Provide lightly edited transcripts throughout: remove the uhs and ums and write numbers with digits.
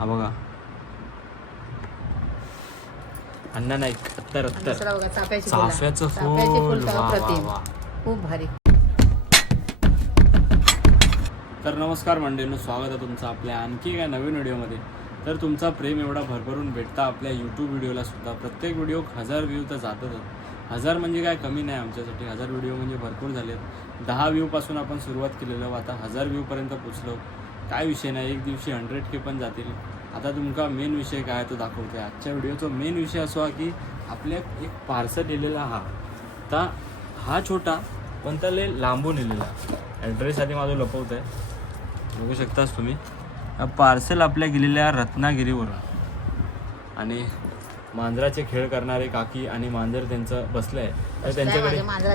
हा बघा अण्णा नाईक अत्तर दुसरा बघा चाफ्याची चाफ्याचं फूल वा वा वा. खूप भारी. तर नमस्कार मंडळींनो, स्वागत आहे तुमचं आपल्या आणखी काय नवीन व्हिडिओमध्ये. तर तुमचा प्रेम एवढा भरभरून भेटता आपल्या यूट्यूब व्हिडिओला सुद्धा. प्रत्येक व्हिडिओ 1000 व्ह्यू तर जातच. 1000 म्हणजे काय कमी नाही आमच्यासाठी. 1000 व्हिडिओ म्हणजे भरपूर झालेत. 10 व्ह्यूपासून आपण सुरुवात केलेलं, आता 1000 व्ह्यूपर्यंत पोचलो. काय विषय नाही, एक दिवशी 100K पण जातील. आता तुमचा मेन विषय काय तो दाखवतो आहे. आजच्या व्हिडिओचा मेन विषय असा की आपल्या एक पार्सल लिहिलेला आता हा छोटा पण त्याला लांबून लिहिलेला. ॲड्रेस आधी माझं लपवत आहे, बघू शकताच तुम्ही. पार्सल आपल्या गेलेल्या रत्नागिरीवरून आणि मांजराचे खेळ करणारे काकी आणि मांजर त्यांचं बसलं आहे. तर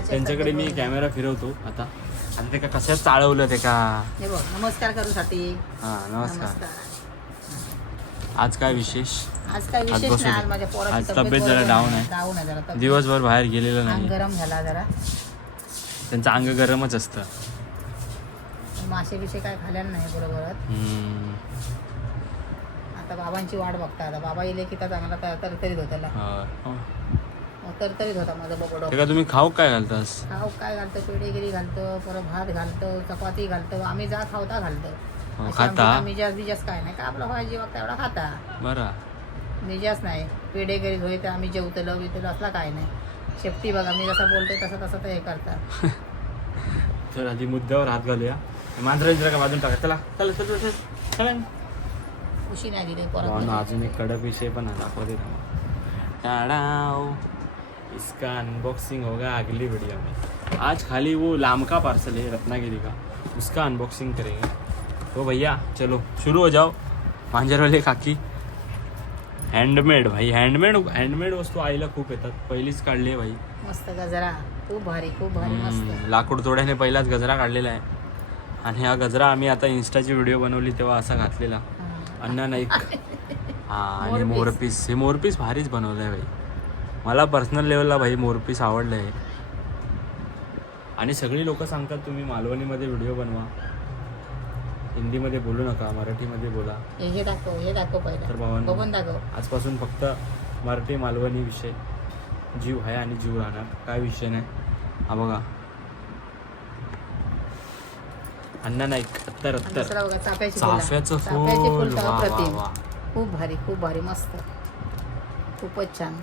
त्यांच्याकडे मी कॅमेरा फिरवतो आता. आणि ते का कशात चाळवलं ते का. नमस्कार करूसाठी. हां नमस्कार. आज काय विशेष? आज काय विशेष नाही. आज माझ्या पोराची आज तब्येत जरा डाऊन आहे. जरा दिवसभर बाहेर गेलेलं नाही. गरम झाला जरा. त्यांचं अंग गरमच असतं. मासे बिशे काय खाल्ल्यानं नाही बरोबर. आता बाबांची वाट बघता. आता बाबा येले की चांगला तरतरीत होत्याला. तरतरीत होता माझा बघडो. ते का तुम्ही खाऊ काय घालतास? खाऊ काय घालतो, पेडेगिरी घालतो, परत भात घालतो, चपाती घालतो. आम्ही जा खावता घालतो. खाता मिजाज काय नाही का आपला भाजी बघता एवढा खाता बरं. मिजाज नाही. पेडेगिरी होय तर आम्ही जेवतलो बितलो असला काय नाही. शेपटी बघा मी जसा बोलतोय तसं तसं ते हे करतात. तर आधी मुद्द्यावर हात घालूया. मांजराची जरा बाजून टाका. चला चला चला चला. खुशी नाही दिली अजून एक कडक विषय पण दाखवते. टाडाव इसका अनबॉक्सिंग होगा अगली वीडियो में. आज खाली वो लामका पार्सल है रत्नागिरी का, उसका अनबॉक्सिंग करेंगे. तो भैया चलो शुरू हो जाओ. मांजरवाले काकी हँडमेड भाई. हँडमेड वस्तू आईला खूप येतात. पहिलीच काढली आहे भाई. मस्त गजरा खूप भारी मस्त. लाकूड तोड्याने पहिलाच गजरा काढलेला आहे. आणि हा गजरा आम्ही आता इन्स्टाची व्हिडिओ बनवली तेव्हा असा घातलेला. अण्णा नाईक. हां आणि मोरपीस. हे मोरपीस भारीच बनवलं आहे भाई. मला पर्सनल लेवलला भाई मोरपीस आवडलं आहे. आणि सगळी लोक सांगतात तुम्ही मालवणीमध्ये व्हिडिओ बनवा, हिंदीमध्ये बोलू नका, मराठीमध्ये बोला. हे दाखव पहिलं. तर भावांनो बघून दाखव. आजपासून फक्त मराठी मालवणी विषय जीव आहे आणि जीव राहणार. काय विषय नाही. हा बघा अण्णा नाईक अत्तर चाफ्याचं फूल वा वा वा. खूप भारी मस्त. खूपच छान.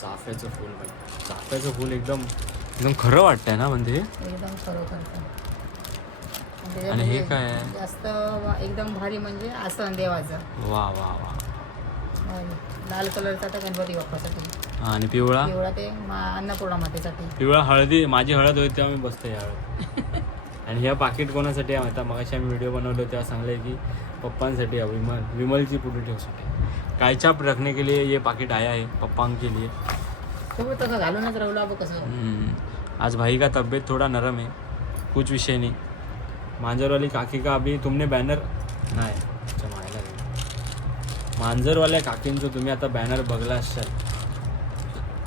चाफ्याचं फूल भाई. चाफ्याचं फूल एकदम खरं वाटतंय ना म्हणजे. एकदम खरोखर. आणि हे काय आहे? जास्त एकदम भारी म्हणजे आसन देवाचं. वा वा वा. लाल कलरचा तर गणपती बाप्पासाठी. आणि पिवळा ते अन्नपूर्णा मातेसाठी. पिवळा हळदी. माझी हळद होती तेव्हा मी बसते या हळद. आणि ह्या पाकिट कोणासाठी आहे आता मगाशी आम्ही व्हिडिओ बनवलो तेव्हा सांगले की पप्पांसाठी आहे. विमलची पुढे ठेवसाठी. कायचाप रखने के लिए ये पाकिट आया है पप्पां के लिए. तसं घालूनच राहू अब कसं. आज भाई का तबीयत थोड़ा नरम है, कुछ विषय नहीं. मांजरवाली काकी का अभी तुमने बॅनर नाही जमायला. मांजरवाल्या काकींचं तुम्ही आता बॅनर बघला असाल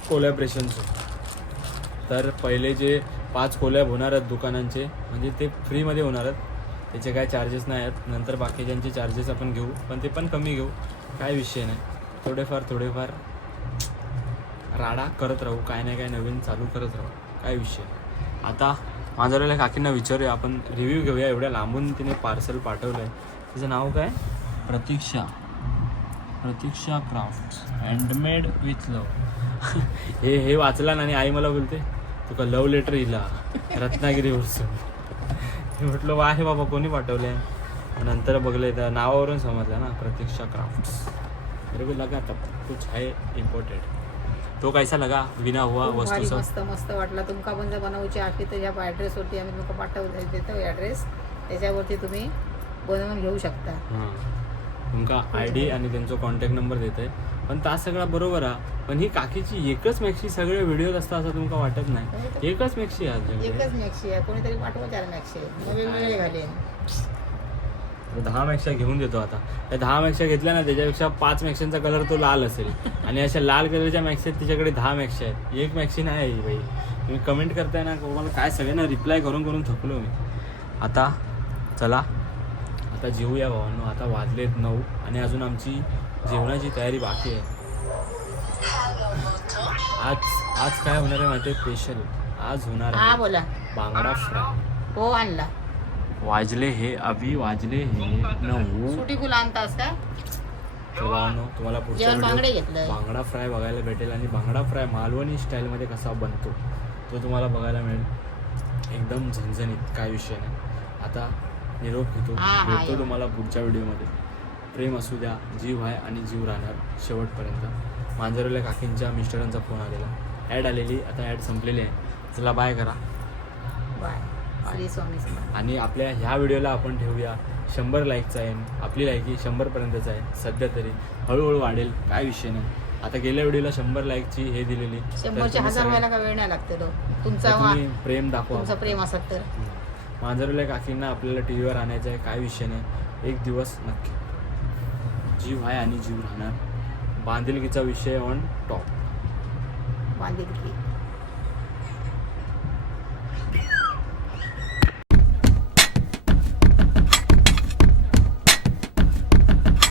कोलॅबरेशनचं. तर पहिले जे 5 कोलॅब होणार आहेत दुकानांचे म्हणजे ते फ्रीमध्ये होणार आहेत. त्याचे काय चार्जेस नाही आहेत. नंतर बाकीच्यांचे चार्जेस आपण घेऊ, पण ते पण कमी घेऊ. काय विषय नाही. थोडेफार राडा करत राहू. काय नाही काय नवीन चालू करत राहू. काय विषय. आता मांजरवाल्या काकींना विचारूया, आपण रिव्ह्यू घेऊया. एवढ्या लांबून तिने पार्सल पाठवलं आहे. तिचं नाव काय? प्रतीक्षा क्राफ्ट्स हँडमेड विथ लव. हे वाचला आणि आई मला बोलते तुका लव लेटर हिला रत्नागिरीवरचं. मी म्हटलं वा आहे बाबा, कोणी पाठवलं आहे. नंतर बघलं त्या नावावरून समजलं ना, प्रतीक्षा क्राफ्ट्स. मेरे को लगा तब कुछ है इम्पोर्टेड. तो कैसा लगा बिना हुआ वस्तू सब? मस्त वाटला. तुमका पण जर बनवूची असली तर ह्या ॲड्रेसवरती आम्ही तुमका पाठवून देतो. ॲड्रेस त्याच्यावरती तुम्ही बनवून घेऊ शकता. हां तुमका ID आणि त्यांचा कॉन्टॅक्ट नंबर देत आहे. पण ता सगळा बरोबर आहे. पण ही काकीची एकच मॅक्सी सगळे व्हिडिओ असतात असं तुमका वाटत नाही? एकच मॅक्सी आहे. एकच मॅक्सी आहे. कोणीतरी पाठवा 4 मॅक्सी वेगवेगळे घालेन. 10 मॅक्शा घेऊन देतो. आता त्या 10 मॅक्शा घेतल्या ना त्याच्यापेक्षा 5 मॅक्शांचा कलर तो लाल असेल. आणि अशा लाल कलरच्या मॅक्सी आहेत तिच्याकडे 10 मॅक्शा आहेत. एक मॅक्सी नाही आहे बाई. तुम्ही कमेंट करताय ना मला काय सगळ्यांना रिप्लाय करून थकलो मी. आता चला आता जेवूया भावांनो. आता वाजलेत 9 आणि अजून आमची जेवणाची तयारी बाकी आहे. आज काय होणार आहे माहिती आहे? स्पेशल आज होणार हा आहे बोला. बांगडा फ्राय. हो आणला. वाजले हे 9. सुटी फुलं आणतास का? तर भावांनो तुम्हाला पुढच्या जेवण बांगडे व्हिडिओत घेतलंय. बांगडा फ्राय बघायला भेटेल आणि बांगडा फ्राय मालवणी स्टाईलमध्ये कसा बनतो तो तुम्हाला बघायला मिळेल. एकदम झणझणीत, काय विषय नाही. आता निरोप घेतो, हा, भेटतो येऊ. तुम्हाला पुढच्या व्हिडिओमध्ये. प्रेम असू द्या, जीव आहे आणि जीव राहणार शेवटपर्यंत. मांजरवल्या काकींच्या मिस्टरांचा फोन आलेला, ॲड आलेली, आता ॲड संपलेली आहे. चला बाय करा. बाय. श्री स्वामी समर्थ. आणि आपल्या ह्या व्हिडिओला आपण ठेवूया 100 लाईकचा आहे. आपली लायकी 100पर्यंतच आहे सध्या तरी, हळूहळू वाढेल, काय विषय नाही. आता गेल्या व्हिडिओला 100 लाईकची हे दिलेली, तर 100चे तुम्ही 1000 सगळे- व्हायला का वेळ नाही लागते तो. तर तुमचा तुम्ही प्रेम दाखवा. तुमचं प्रेम असत तर. मांजरवल्या काकींना आपल्याला टी व्हीवर आणायचं आहे, काय विषय नाही. एक दिवस नक्की. जीव आहे आणि जीव राहणार. बांधिलकीचा विषय ऑन टॉप. बांधिलकी.